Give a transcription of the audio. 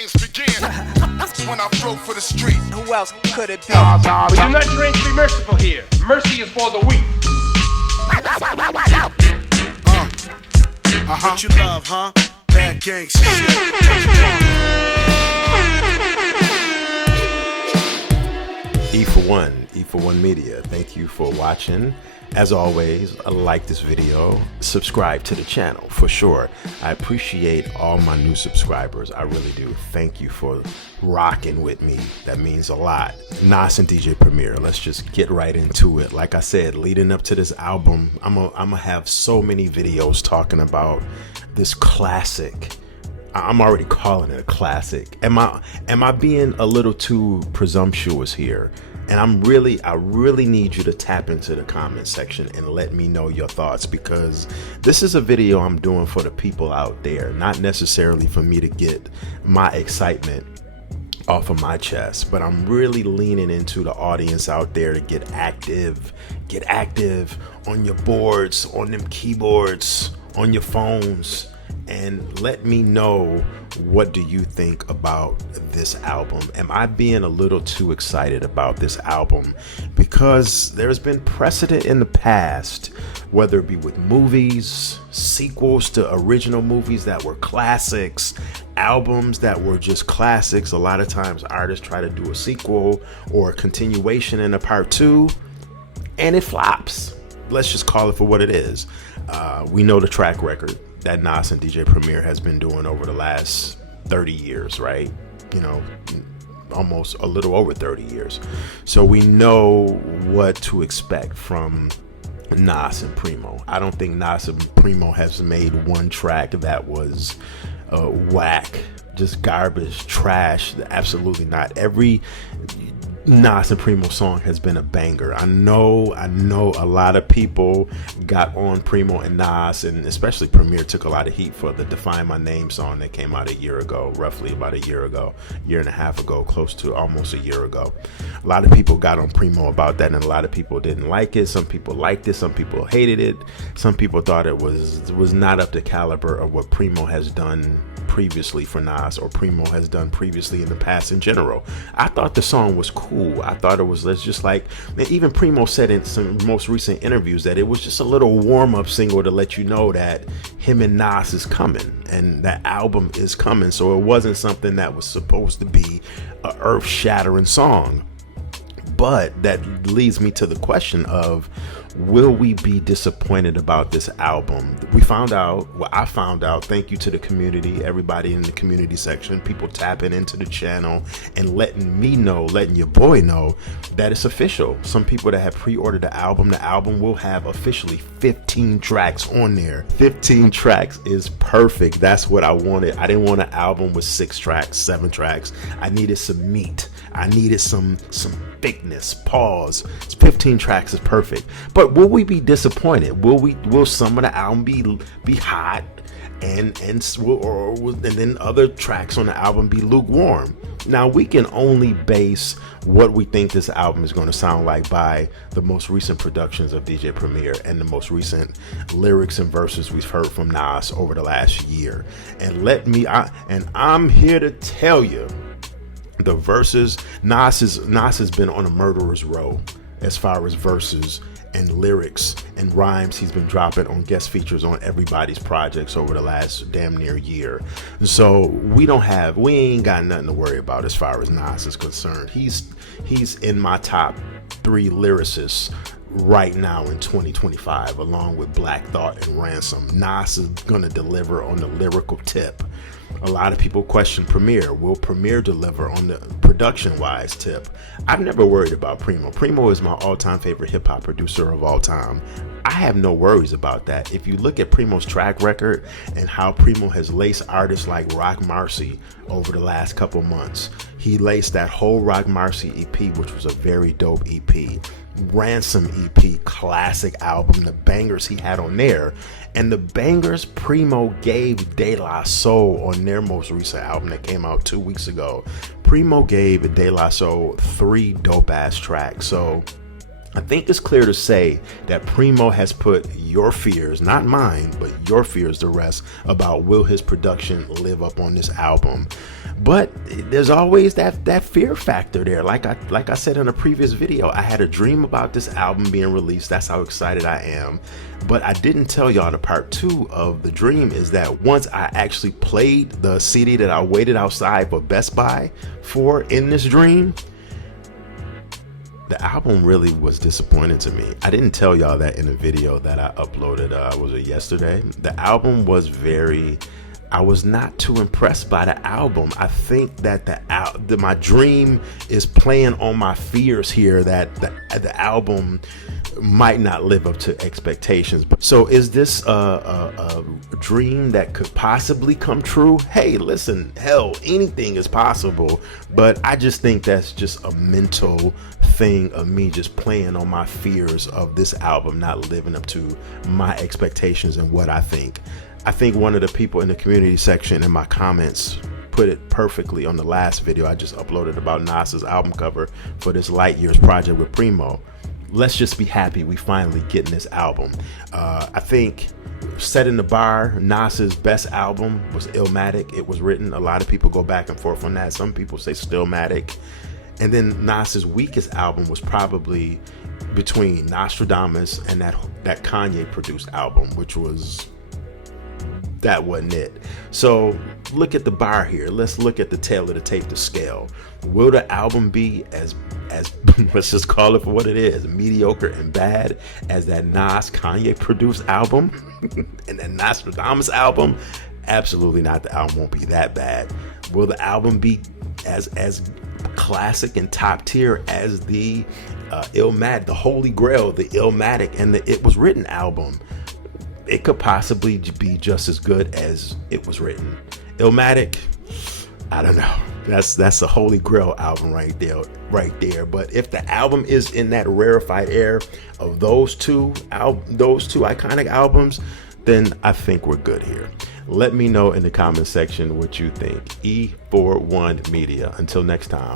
games begin. When I flow for the street. Who else could it be? We do not train to be merciful here. Mercy is for the weak. What you love, huh? Bad gangsta shit. E4One Media, thank you for watching. As always, like this video, subscribe to the channel for sure. I appreciate all my new subscribers. I really do. Thank you for rocking with me. That means a lot. Nas and DJ Premier, let's just get right into it. Like I said, leading up to this album, I'm gonna have so many videos talking about this classic. I'm already calling it a classic. Am I being a little too presumptuous here? And I really need you to tap into the comment section and let me know your thoughts, because this is a video I'm doing for the people out there, not necessarily for me to get my excitement off of my chest, but I'm really leaning into the audience out there to get active on your boards, on them keyboards, on your phones, and let me know, what do you think about this album? Am I being a little too excited about this album? Because there's been precedent in the past, whether it be with movies, sequels to original movies that were classics, albums that were just classics. A lot of times artists try to do a sequel or a continuation in a part 2, and it flops. Let's just call it for what it is. We know the track record that Nas and DJ Premier has been doing over the last 30 years, right? You know, almost a little over 30 years. So we know what to expect from Nas and Primo. I don't think Nas and Primo has made one track that was whack, just garbage, trash. Absolutely not. Every Nas and Primo song has been a banger. I know a lot of people got on Primo and Nas, and especially Premier took a lot of heat for the Define My Name song that came out a year ago, roughly about a year ago, year and a half ago, close to almost a year ago. A lot of people got on Primo about that, and a lot of people didn't like it. Some people liked it, some people hated it, some people thought it was not up to caliber of what Primo has done previously for Nas, or Primo has done previously in the past in general. I thought the song was cool. I thought it was just like, even Primo said in some most recent interviews that it was just a little warm-up single to let you know that him and Nas is coming and that album is coming. So it wasn't something that was supposed to be a earth-shattering song. But that leads me to the question of, will we be disappointed about this album? We found out, well, I found out, thank you to the community, everybody in the community section, people tapping into the channel and letting me know, letting your boy know that it's official. Some people that have pre-ordered the album will have officially 15 tracks on there. 15 tracks is perfect. That's what I wanted. I didn't want an album with 6 tracks, 7 tracks. I needed some meat. I needed some thickness. Pause. 15 tracks is perfect. But will we be disappointed? Will some of the album be hot and then other tracks on the album be lukewarm? Now, we can only base what we think this album is going to sound like by the most recent productions of DJ Premier and the most recent lyrics and verses we've heard from Nas over the last year. And I'm here to tell you, the verses, Nas has been on a murderer's row as far as verses and lyrics and rhymes he's been dropping on guest features on everybody's projects over the last damn near year. So we ain't got nothing to worry about as far as Nas is concerned. He's in my top 3 lyricists right now in 2025, along with Black Thought and Ransom. Nas is gonna deliver on the lyrical tip. A lot of people question Premier. Will Premier deliver on the production-wise tip? I've never worried about Primo. Primo is my all-time favorite hip-hop producer of all time. I have no worries about that. If you look at Primo's track record and how Primo has laced artists like Rock Marcy over the last couple months, he laced that whole Rock Marcy EP, which was a very dope EP. Ransom EP, classic album, the bangers he had on there, and the bangers Primo gave De La Soul on their most recent album that came out 2 weeks ago. Primo gave De La Soul 3 dope ass tracks. So I think it's clear to say that Primo has put your fears, not mine, but your fears to rest about will his production live up on this album. But there's always that fear factor there. Like I said in a previous video, I had a dream about this album being released. That's how excited I am. But I didn't tell y'all the part 2 of the dream is that once I actually played the CD that I waited outside for Best Buy for in this dream, the album really was disappointing to me. I didn't tell y'all that in the video that I uploaded, was it yesterday? The album was I was not too impressed by the album. I think that my dream is playing on my fears here that the album might not live up to expectations. So is this a dream that could possibly come true? Hey, listen, hell, anything is possible. But I just think that's just a mental thing of me just playing on my fears of this album not living up to my expectations and what I think. I think one of the people in the community section in my comments put it perfectly on the last video I just uploaded about Nas's album cover for this Light Years project with Primo. Let's just be happy we finally getting this album. I think setting the bar, Nas's best album was Illmatic. It was written. A lot of people go back and forth on that. Some people say Stillmatic. And then Nas's weakest album was probably between Nostradamus and that Kanye produced album, which was, that wasn't it. So look at the bar here. Let's look at the tail of the tape, the scale. Will the album be as let's just call it for what it is, mediocre and bad as that Nas Kanye produced album and that Nostradamus album? Absolutely not. The album won't be that bad. Will the album be as classic and top tier as the Illmatic, the Holy Grail, the Illmatic and the It Was Written album? It could possibly be just as good as It Was Written. Illmatic, I don't know. That's a Holy Grail album right there. But if the album is in that rarefied air of those two iconic albums, then I think we're good here. Let me know in the comment section what you think. E41 Media. Until next time.